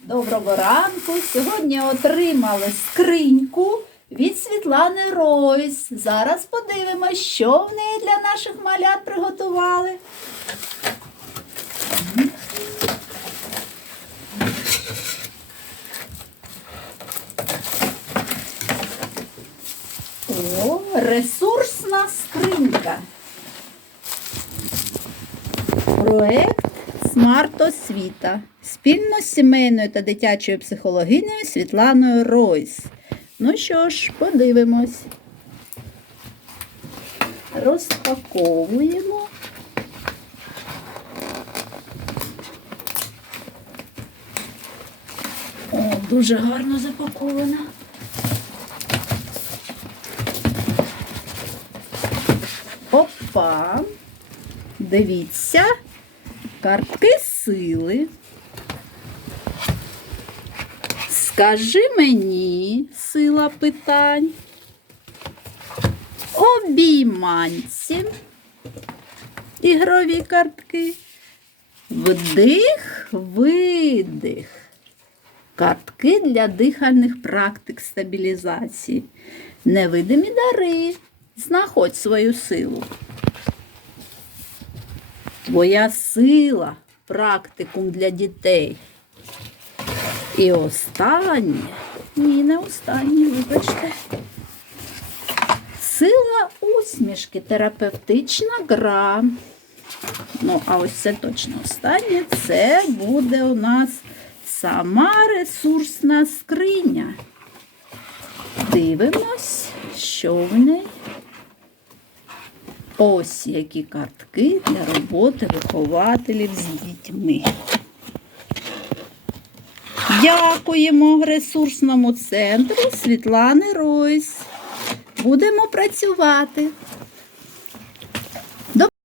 Доброго ранку. Сьогодні отримали скриньку від Світлани Ройс. Зараз подивимось, що в неї для наших малят приготували. О, ресурсна скринька. Проект Смарт Освіта спільно з сімейною та дитячою психологинею Світланою Ройс. Ну що ж, подивимось. Розпаковуємо. О, дуже гарно запакована. Опа! Дивіться, картки сили. Скажи мені, сила питань. Обійманці. Ігрові картки. Вдих, видих. Картки для дихальних практик стабілізації. Невидимі дари. Знаходь свою силу. Твоя сила практикум для дітей. І останнє, ні, не останнє, вибачте. Сила усмішки, терапевтична гра. Ну, а ось це точно останнє. Це буде у нас сама ресурсна скриня. Дивимось, що в неї. Ось які картки для роботи вихователів з дітьми. Дякуємо ресурсному центру Світлани Ройс. Будемо працювати.